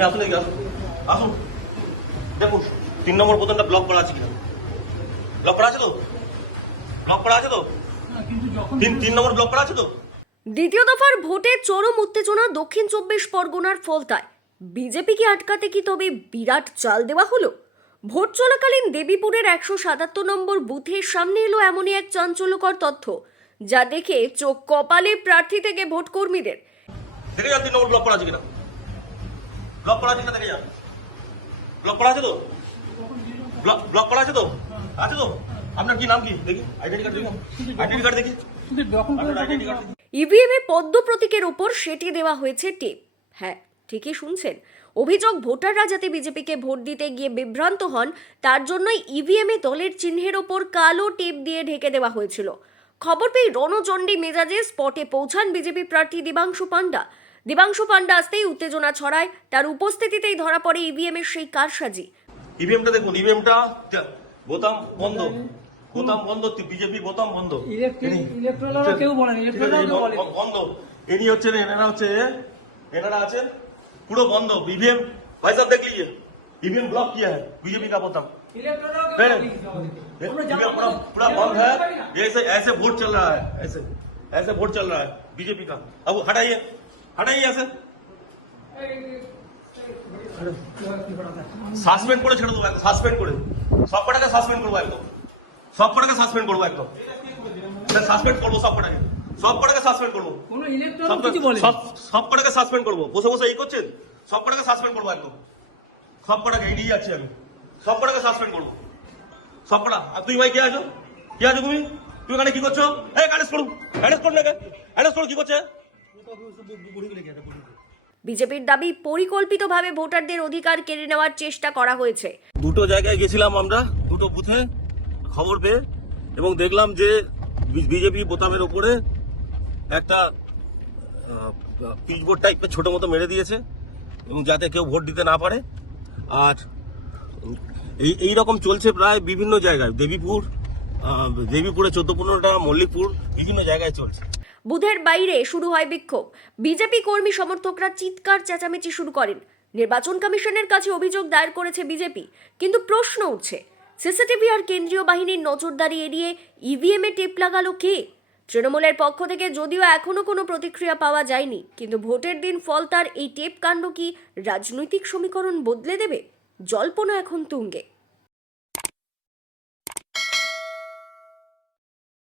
আসুন এদিকে আসুন আসুন দেখুন 3 নম্বর বোতামটা ব্লক করা আছে কিনা ব্লক করা আছে তো ব্লক করা আছে তো তিন নম্বর ব্লক করা আছে তো। দ্বিতীয় দফার ভোটে চরম উত্তেজনা দক্ষিণ 24 পরগনার ফলতায়। বিজেপিকে আটকাতে কি তবে বিরাট চাল দেওয়া হলো? ভোট চলাকালীন দেবীপুরের 177 নম্বর বুথের সামনে এলো এমনই এক চাঞ্চল্যকর তথ্য, যা দেখে চোখ কপালে প্রার্থী থেকে ভোট কর্মীদের। দেখে যান 3 নম্বর ব্লক করা আছে কিনা ব্লক করা আছে কিনা দেখে যান ব্লক করা আছে তো ব্লক করা আছে তো আছে তো। আপনার কি নাম কি দেখি আইডেন্টি কার্ড দেখি আইডেন্টি কার্ড দেখি আপনার আইডেন্টি কার্ড দেখি। ইভিএমে পদ্ম প্রতীকের ওপর সেটে দেওয়া হয়েছে টেপ। হ্যাঁ, ঠিকই শুনছেন। অভিযোগ, ভোটাররা যাতে বিজেপিকে ভোট দিতে গিয়ে বিভ্রান্ত হন তার জন্যই ইভিএমে দলের চিহ্নের ওপর কালো টেপ দিয়ে ঢেকে দেওয়া হয়েছিল। খবর পেয়ে রণচণ্ডী মেজাজে স্পটে পৌঁছান বিজেপি প্রার্থী দেবাংশু পাণ্ডা। দেবাংশু পাণ্ডা আসতেই উত্তেজনা ছড়ায়, তার উপস্থিতিতেই ধরা পড়ে ইভিএমের সেই কারসাজি। ইভিএমটা দেখুন, ইভিএমটা বোতাম বন্ধ, বোতাম বন্ধ, বিজেপি বোতাম বন্ধ, ইলেকট্রাল কেউ বলেন, ইলেকট্রাল কেউ বলেন বন্ধ। এনি হচ্ছে এনারা আছেন पूरा बंद हो। ईवीएम भाई साहब देख लीजिए, ईवीएम ब्लॉक किया है बीजेपी का बोतम, पूरा बंद है। ये ऐसे वोट चल रहा है, ऐसे वोट चल रहा है बीजेपी का। अब हटाइए ऐसे সাসপেন্ড করে ছেড়ে দেবো, সাসপেন্ড করে সব কটাকে সাসপেন্ড করবো একদম, সব কটাকে সাসপেন্ড করবো একদম, সাসপেন্ড করবো সব কটাকে সাসপেন্ড করবো, কোনো ইলেকট্রাল কিছু বলেন সব কটাকে সাসপেন্ড করবো। বসে এই করছেন, সব কটাকে সাসপেন্ড করবো একদম, সব কটাকে এড়িয়ে যাচ্ছি আমি, সব কটাকে সাসপেন্ড করবো সব কটা। আর তুই ভাই কে আছো তুমি এখানে কি করছো? এই অ্যারেস্ট করুন না, অ্যারেস্ট করুন। কি করছে? বিজেপির দাবি, পরিকল্পিতভাবে ভোটারদের অধিকার কেড়ে নেওয়ার চেষ্টা করা হয়েছে। দুটো জায়গায় গেছিলাম আমরা, দুটো বুথে খবর পেয়ে, এবং দেখলাম যে বিজেপি বোতামের ওপরে একটা পিচবোর্ড টাইপের ছোট মতো মেরে দিয়েছে, এবং যাতে কেউ ভোট দিতে না পারে। আর এই রকম চলছে প্রায় বিভিন্ন জায়গায়, দেবীপুরে 14-15টা, মল্লিকপুর, বিভিন্ন জায়গায় চলছে। বুথের বাইরে শুরু হয় বিক্ষোভ। বিজেপি কর্মী সমর্থকরা চিৎকার চেঁচামেচি শুরু করেন। নির্বাচন কমিশনের কাছে অভিযোগ দায়ের করেছে বিজেপি, কিন্তু প্রশ্ন উঠছে, সিসিটিভি আর কেন্দ্রীয় বাহিনীর নজরদারি এড়িয়ে ইভিএমে টেপ লাগালো কে? তৃণমূলের পক্ষ থেকে যদিও এখনো কোনো প্রতিক্রিয়া পাওয়া যায়নি, কিন্তু ভোটের দিন ফলতার এই টেপ কাণ্ড কি রাজনৈতিক সমীকরণ বদলে দেবে? জল্পনা এখন তুঙ্গে।